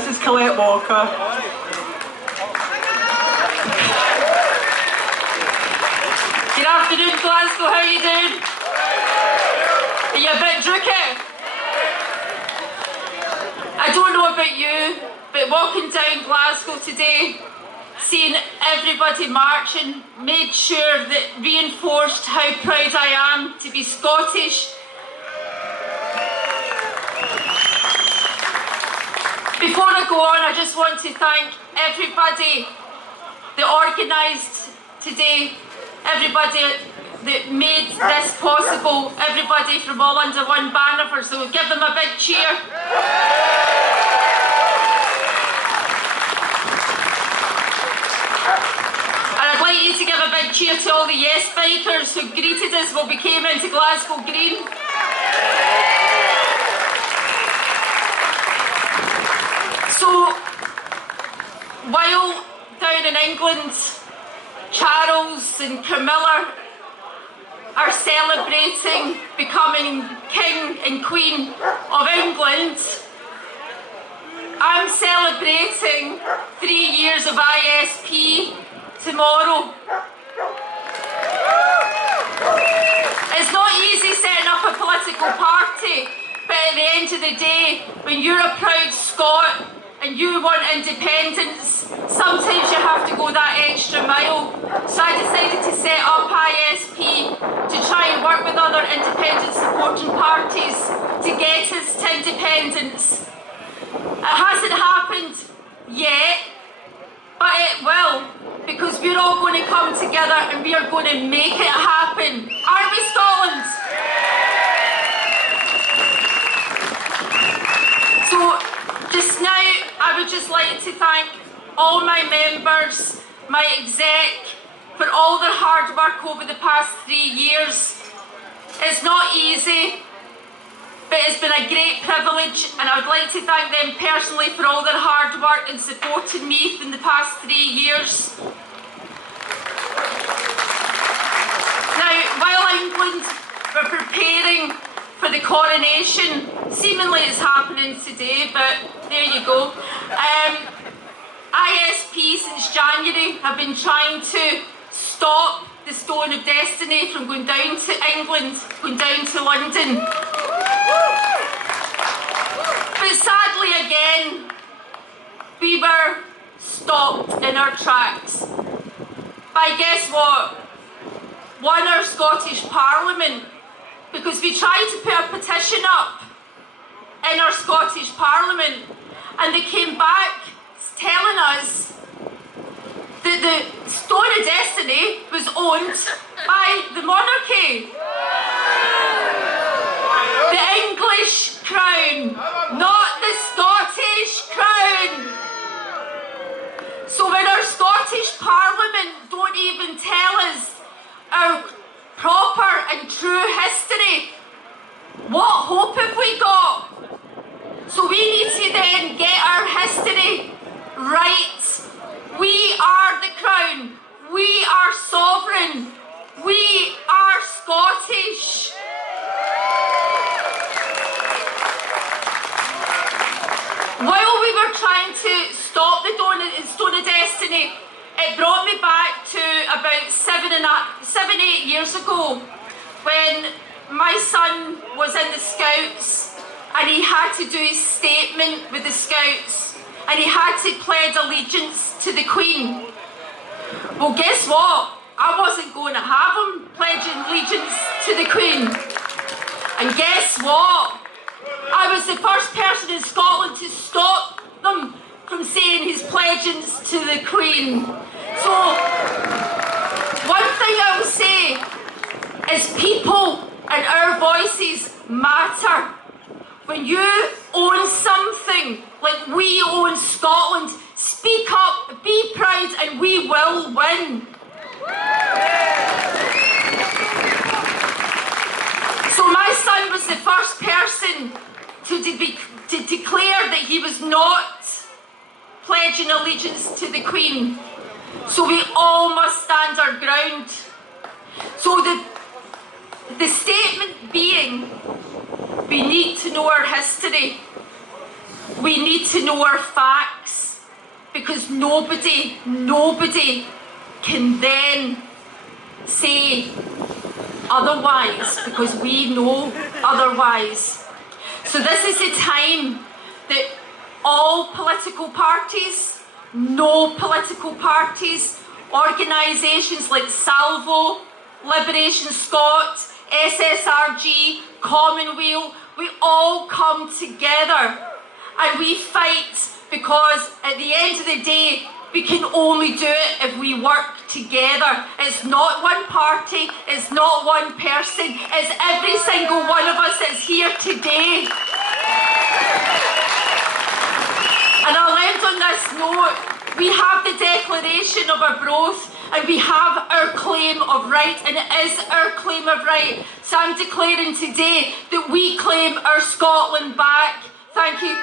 This is Colette Walker. Good afternoon, Glasgow, how are you doing? Are you a bit drooky? I don't know about you, but walking down Glasgow today, seeing everybody marching, made sure that reinforced how proud I am to be Scottish. Before I go on, I just want to thank everybody that organised today, everybody that made this possible, everybody from all under one banner, so give them a big cheer. And I'd like you to give a big cheer to all the Yes bikers who greeted us when we came into Glasgow Green. So, while down in England, Charles and Camilla are celebrating becoming King and Queen of England, I'm celebrating 3 years of ISP tomorrow. It's not easy setting up a political party, but at the end of the day, when you're a proud Scot and you want independence, sometimes you have to go that extra mile. So I decided to set up ISP to try and work with other independent supporting parties to get us to independence. It hasn't happened yet, but it will, because we're all going to come together and we are going to make it happen. Aren't we, Scotland? So, just now, I would just like to thank all my members, my exec, for all their hard work over the past 3 years. It's not easy, but it's been a great privilege, and I would like to thank them personally for all their hard work and supporting me in the past 3 years. Now, while England were preparing for the coronation, seemingly it's happening today, but there you go. ISP since January have been trying to stop the Stone of Destiny from going down to England, going down to London. But sadly again, we were stopped in our tracks by, guess what? Our Scottish Parliament, because we tried to put a petition up in our Scottish Parliament, and they came back telling us that the Stone of Destiny was owned by the monarchy. The English crown, not the Scottish crown. So when our Scottish Parliament don't even tell us our proper and true history, what hope have we got? So we need to then get our history right. We are the crown. We are sovereign. We are Scottish. While we were trying to stop the Stone of Destiny, it brought me back to about 7-8 years ago, when my son was in the Scouts and he had to do his statement with the Scouts and he had to pledge allegiance to the Queen. Well, guess what? I wasn't going to have him pledging allegiance to the Queen. And guess what? I was the first person in Scotland to stop them from saying his pledges to the Queen. So, one thing I will say is people and our voices matter. When you own something like we own Scotland, speak up, be proud, and we will win. So my son was the first person to declare that he was not pledging allegiance to the Queen. So we all must stand our ground. So the statement being, we need to know our history. We need to know our facts, because nobody can then say otherwise, because we know otherwise. So this is the time that all political parties, no political parties, organisations like Salvo, Liberation Scot, SSRG, Commonweal, we all come together and we fight, because at the end of the day, we can only do it if we work together. It's not one party, it's not one person, it's every single one of us that's here today. And I'll end on this note. We have the Declaration of Arbroath, and we have our claim of right, and it is our claim of right. So I'm declaring today that we claim our Scotland back. Thank you.